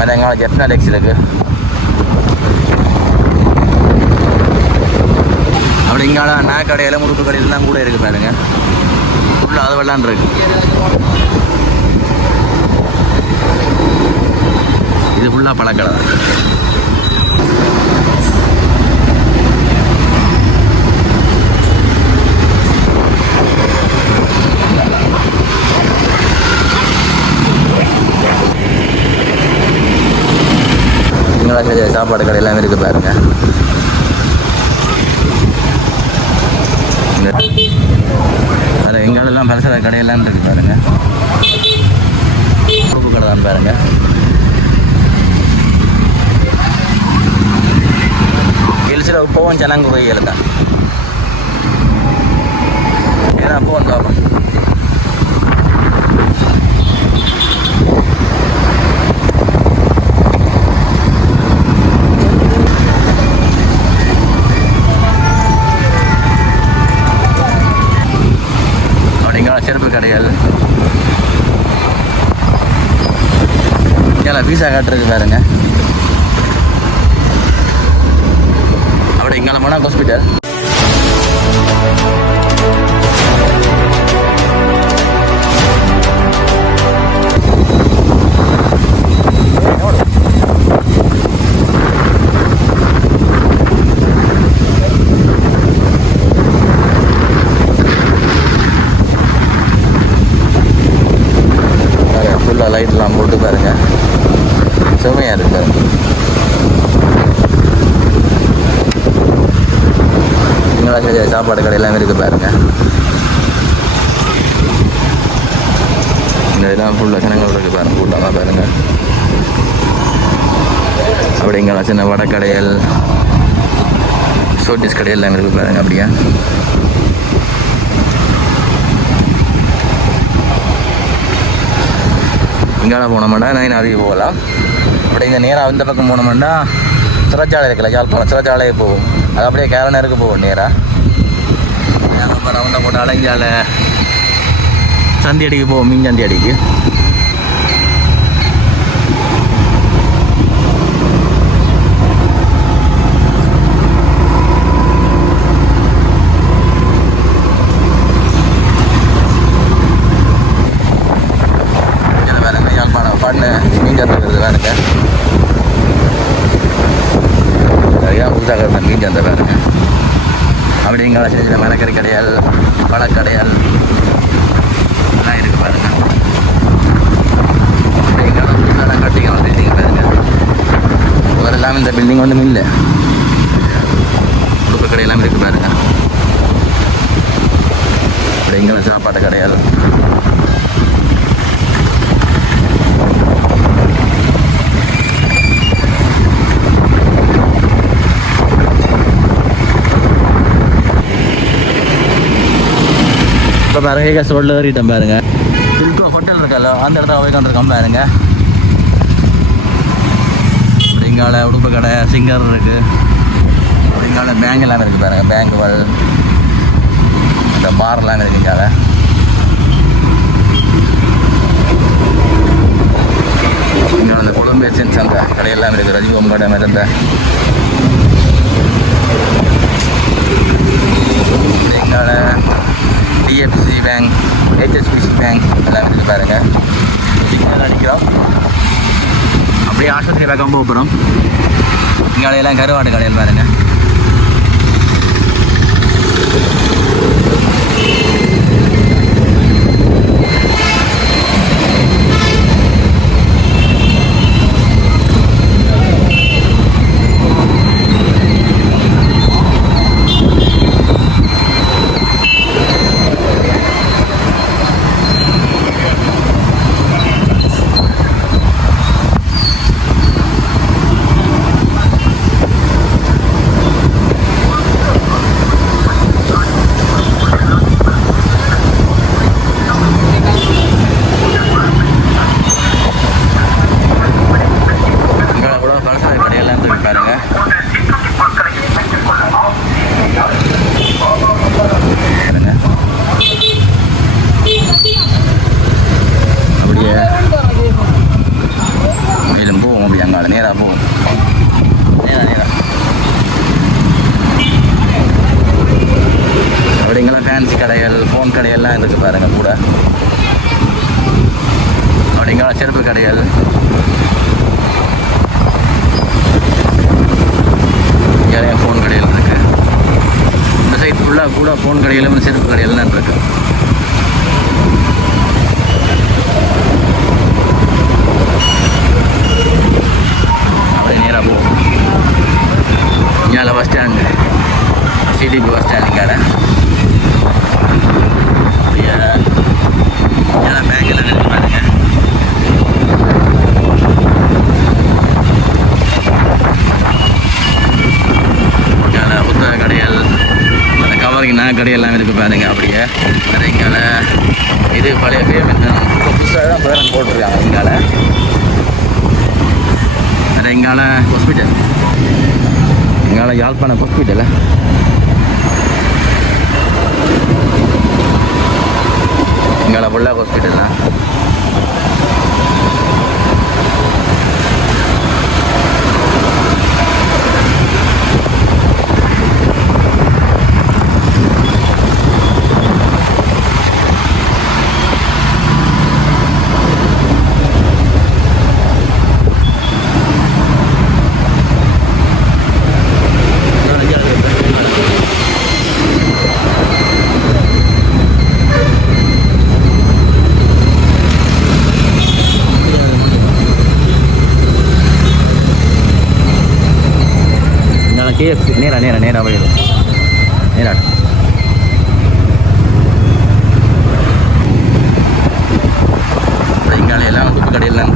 அது எங்களோட ஜெஃப்னா டெக்ஸ் இருக்கு அப்படி இங்கால நான் கடையில் கடையிலாம் கூட இருக்கு பாருங்க ஃபுல்லாக அது வெள்ளான் இருக்கு இது ஃபுல்லாக பழக்கடை தான் இங்கே சாப்பாடு கடை எல்லாமே இருக்குது பாருங்க. அதில் எங்களெல்லாம் பலசர கடையெல்லாம் இருக்குது பாருங்க. உப்பு கடை தான் பாருங்க. ஹில்ஸில் உப்பவும் ஜனங்க போய் எழுதான் ஏன்னா அப்போ வந்து பார்ப்போம். இங்கே பீஸா காட்டுறது பாருங்க. அப்படி இங்கே போனால் ஹாஸ்பிட்டல் கடையில் கடை எல்லாமே பாருங்க அப்படியே? இங்கால போனோம்னா நான் அதிக போகலாம். அப்படி இங்கே நேராக இந்த பக்கம் போனோம்னா சிறச்சாலை இருக்குல்ல யாழ்ப்பாணம் சிறச்சாலையே போகும். அது அப்படியே கேரனருக்கு போகும் நேராக இப்போ ரவுண்டை போட்டாலும் இங்கால சந்தி அடிக்கு போவோம் மீன் சந்தி அடிக்கு இதில் வேறுங்க யாழ்ப்பாணம் பண்ணு மீன் சந்தை இருக்குது வேறுங்க நிறையா புதுசாக இருந்த மீன் சந்தை வேறுங்க அப்படிங்கிற சின்ன சின்ன மரக்கறி கடைகள் பழக்கடைகள். எல்லாம் இருக்கு பாருங்க. அப்படிங்கிற புதுசாக கட்டிங்க வந்துட்டீங்க பாருங்க. முதல்லாம் இந்த பில்டிங் ஒன்றும் இல்லை. உடுப்பு கடையெல்லாம் எல்லாமே இருக்கு பாருங்க. அப்படிங்கிற சாப்பாட்டு கடைகள். இப்போ பாருங்க ஏகா ரோட்டில் ஏறிட்டோம் பாருங்க. இதுக்கு ஹோட்டல் இருக்கல அந்த இடத்துல போய் கண்டிருக்கோம் பாருங்க. இங்கால உடுப்பு கடை சிங்கர் இருக்கு. அப்படிங்கால பேங்க் எல்லாம் இருக்கு பாருங்க பேங்குகள் இந்த பார்லாம் இருக்கு இங்கால. இங்கே வந்து கொழும்பு எசன்ஸ் அந்த கடையெல்லாம் இருக்குது ரஜிவம் கடை மிதந்த எங்களோட டிஎஃப்சி பேங்க் ஹெச்எஸ்பிசி பேங்க் எல்லாம் இருக்குது பாருங்க சிக்னல் அடிக்கிறோம் அப்படியே ஆஸ்பத்திரி பக்கம் இங்கே எல்லாம் கருவாடு கடையில் பாருங்கள் கடைகளும் சேர்ந்து கடைகள்லாம் இருக்கு அப்படியே நேராக போவோம் இங்கே பஸ் ஸ்டாண்டு சிடிபி பஸ் ஸ்டாண்டுக்கார அப்படியே இங்கே பேங்கில் இருக்கு பாருங்க இங்கால புத்தக கடைகள் அந்த கடை எல்லாம் கடையெல்லாம் இருக்கு பாருங்க அப்படியே. வேற இங்கால இது பழைய பேமெண்ட் இப்போ புதுசாக தான் பேரன் போட்டிருக்காங்க இங்கால வேற இங்கால ஹாஸ்பிட்டல் இங்கால யாழ்ப்பாண ஹாஸ்பிட்டல் இங்கால ஃபுல்லாக ஹாஸ்பிட்டல் தான் இங்கால கேஎஃப்சி நேரா போயிடும் நேரா இங்கால எல்லாம் உப்பு கடையெல்லாம்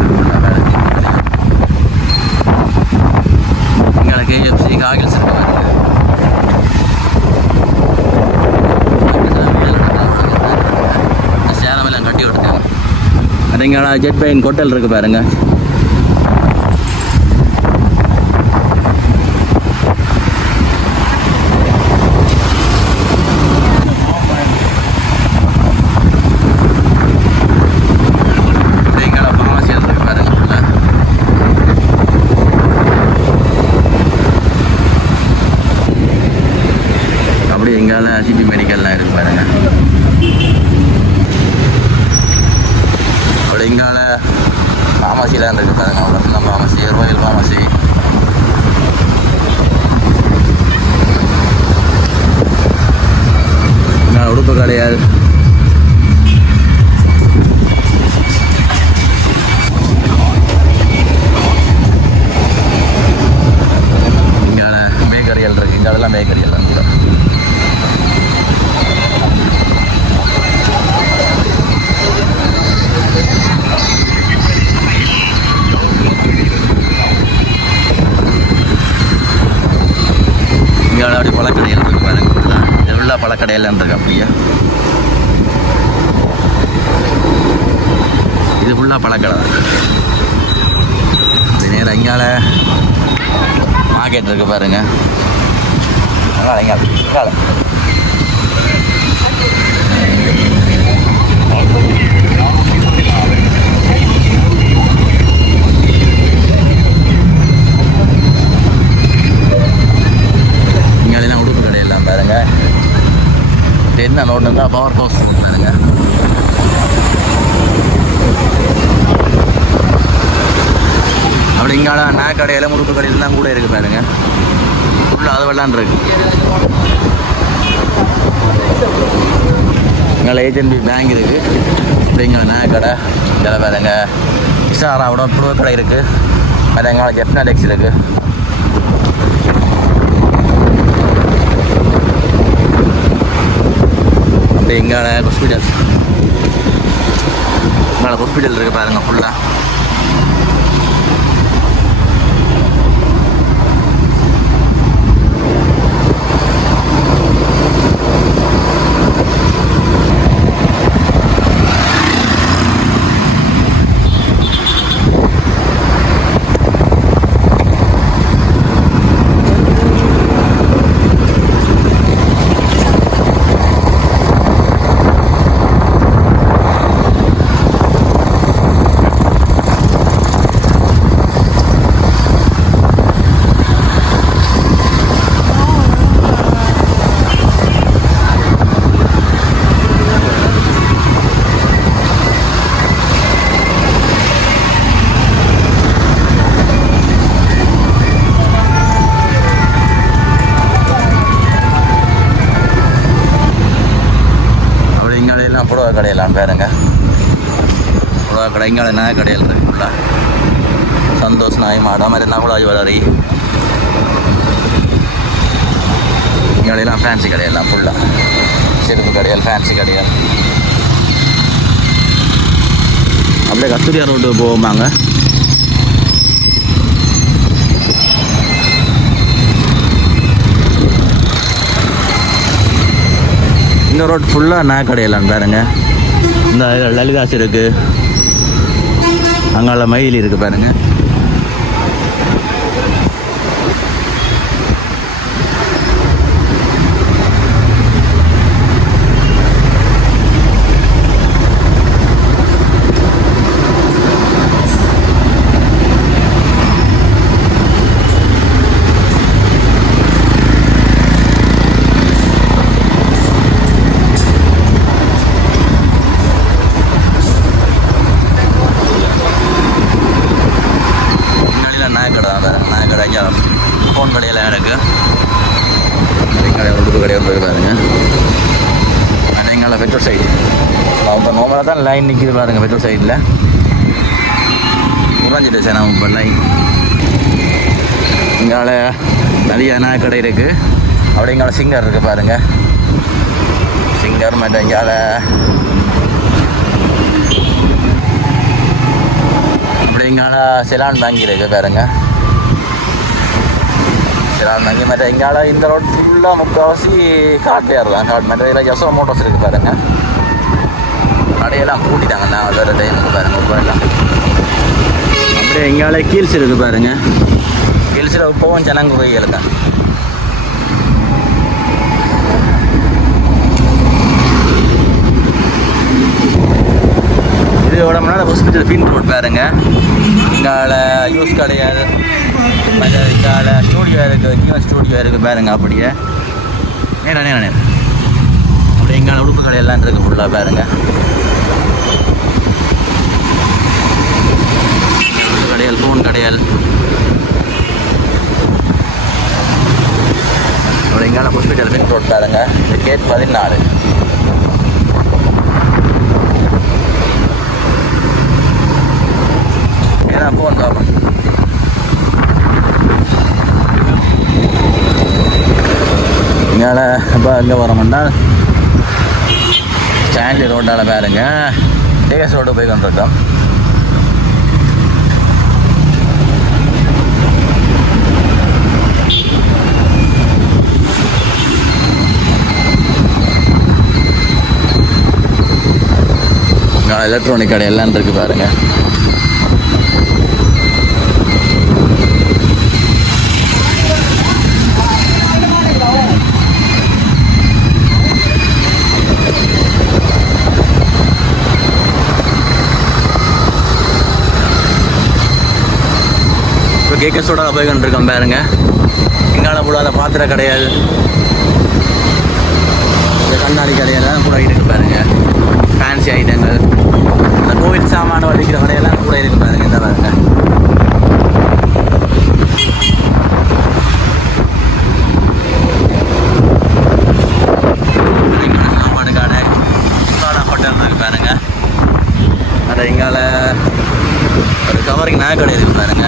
இங்கால கேஎஃப்சி காகில்ஸ் இருக்கு. பாருங்க. இந்த சேலமெல்லாம் கட்டி விட்டுருக்காங்க. அது ஜெட் பெயின் ஹோட்டல் இருக்குது பாருங்கள் இங்கால pharmacy இருக்கு பாருங்க full ஆ. அப்படியே எங்கால சிபி மெடிக்கல்லாம் இருக்கு பாருங்க அப்படி எங்கால ஃபார்மசிலாம் இருக்கு பாருங்க அவ்வளோ நம்ம ஃபார்மசி ரோயல் ஃபார்மசி இங்கால கிடையாது கடையால் இருக்கு பேக்கரிகள் தான் கூட. இங்கே அப்படி பழக்கடையில் பாருங்க. எவ்வளோ பழக்கடையில் இருக்கு அப்படியே இது ஃபுல்லாக பழக்கடை? தான் நேரம் இங்கால மார்க்கெட் இருக்கு பாருங்க. அங்கால இங்கால இங்கால. இங்காலெல்லாம் உடுப்பு கடையெல்லாம் பாருங்க. என்ன நோட்டு இருந்தால் பவர் ஹவுஸ் பாருங்க. அப்படி நாக்கடையில் முறுக்கு கடையில் தான் கூட இருக்குது பாருங்க. ஃபுல்லாக அது வெள்ளான் இருக்கு. எங்களை ஏஜென்பி பேங்க் இருக்கு. இப்படி நாக்கடை இதில் பாருங்க. இசாராவோட புழுவை கடை இருக்கு. வேறு ஜெஃப்னா டெக்ஸ் இருக்கு. அப்படி எங்கால ஹாஸ்பிட்டல் ஹாஸ்பிட்டல் இருக்குது பாருங்க ஃபுல்லாக கடை இங்கே கடையில் இருக்கு ஃபுல்லாக சந்தோஷ் நாய் மாடா மாதிரி நகுலாஜ் வளரி இங்கெல்லாம் ஃபேன்சி கடையெல்லாம் ஃபுல்லாக செருப்பு கடைகள் ஃபேன்சி கடைகள் அப்படியே கஸ்தூரியா ரோடு போவோமாங்க இந்த ரோட் ஃபுல்லாக நான் கடையெல்லாம் பாருங்க இந்த லலிதாஸ் இருக்குது அங்கால மயில் இருக்குது பாருங்கள் முன்னாடிலாம் நாயக்கடை தான் பாருங்க நாயக்கடை இங்கே ஃபோன் கடையெல்லாம் இருக்கு கடை உடுப்பு பாருங்க. பெட்ரோல் சைடு அவங்க நோமலாக தான் லைன் நிற்கிது பாருங்க பெட்ரோல் சைடில் குறைஞ்சிட்டு சார் நம்ம இப்போ லைன் இங்கால நிறைய கடை இருக்குது அப்படி இங்கால சிங்கர் இருக்குது பாருங்க. சிங்கர் மற்றும் இங்கால அப்படிங்கால செலான் பேங்க் இருக்கு பாருங்க. செலான் பேங்க் மற்ற எங்கால இந்த ரோட் ஃபுல்லாக முக்கால்வாசி காட்டையார் தான் காட் மற்ற இதில் யசோ மோட்டர்ஸ் இருக்கு பாருங்க கடையெல்லாம் கூட்டிட்டாங்க நான் வேறு டைமுக்கு பாருங்க எல்லாம் அப்படியே எங்கால கீல்ஸ் இருக்கு பாருங்க கீல்ஸில் இப்போவும் ஜனங்க போய் தான் இது உடம்புனால ஹாஸ்பிட்டல் ஃபின் ரோட் பாருங்க இங்கால யூஸ் கிடையாது மற்ற ஸ்டூடியோ இருக்குது ஜீவன் ஸ்டூடியோ இருக்குது பாருங்க அப்படியே. நேரம் நேரம் நேரம் அப்படியே இங்கால உடுப்பு கடையெல்லாம் இருக்குது ஃபுல்லாக பாருங்க. உடுப்பு கடையல் ஃபோன் கடையல். அப்படி எங்கால ஹாஸ்பிட்டல் ஃபின் ரோட் பாருங்க. இந்த கேட் பதினாலு ஏன்னா ஃபோன் பார்ப்போம் மேலே இப்போ இங்கே வரோம்னா ஸ்டாண்டி ரோட்டால் பாருங்க. டிஎஸ் ரோடு போய் கொண்டிருக்கோம் எலக்ட்ரானிக் கடை எல்லாம் இருக்கு பாருங்க. கேக்கஸோட போய் கொண்டிருக்கோம் பாருங்க. எங்கால போடாத பாத்திரம் பாத்திர கிடையாது இந்த கண்ணாடி கடையெல்லாம் கூட இருக்கு பாருங்க. ஃபேன்சி ஐட்டங்கள் இந்த கோவில் சாமான வலிக்கிற கடையெல்லாம் கூட இருக்கு பாருங்க இந்த பாருங்க. சுகாடா பாருங்க. அதை இங்கால ஒரு கவரிங் நகை கடை இருக்கு பாருங்க.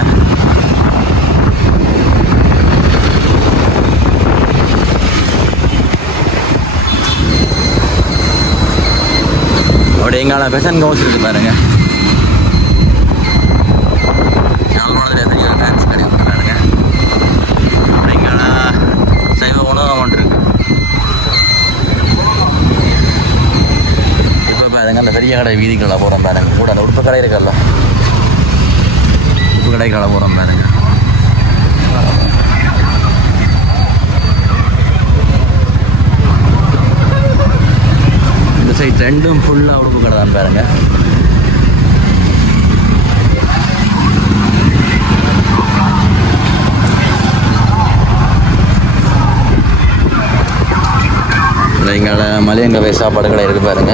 அப்படியே பெசன் கவுஸ் இருக்குது பாருங்க. கடை ஒன்று சைவ உணவகம் ஒன்று இருக்கு. இப்போ பாருங்க அந்த பெரிய கடை வீதிக்குள்ள போகிறோம் பாருங்க. கூட அந்த உடுப்பு கடை இருக்கல உடுப்பு கடைக்குள்ள போகிறோம் பாருங்க. இந்த சைட் ரெண்டும் ஃபுல்லாக உடுப்பு கடை தான் பாருங்க. எங்களோட மலையங்கவை சாப்பாடு கடை இருக்கு பாருங்க.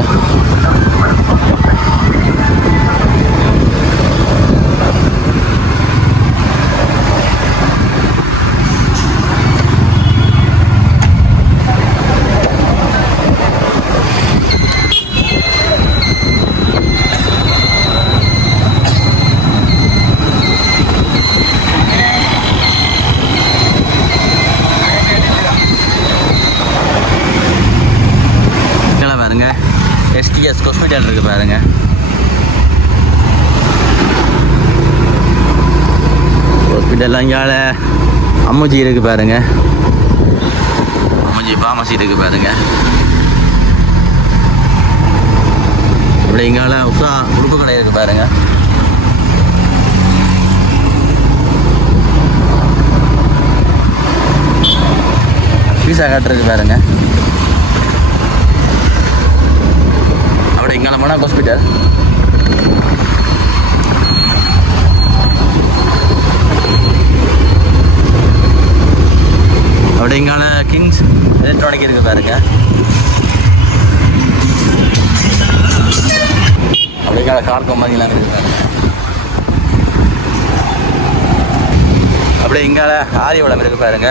இதெல்லாம் இங்கால அம்முஜி இருக்கு பாருங்க. அம்முஜி பாமசி இருக்கு பாருங்க. இப்படி இங்கால உஷா உடுப்பு கடை இருக்கு பாருங்க. பீஸா காட்டு இருக்கு பாருங்க. அப்படி இங்கால போனால் ஹாஸ்பிட்டல் அப்படிங்கான கிங்ஸ் எலக்ட்ரானிக் இருக்கு பாருங்க. அப்படிங்கான கார் கம்பெனிலாம் இருக்கு பாருங்க. அப்படியே இங்கால ஆதி வளம் இருக்கு பாருங்க.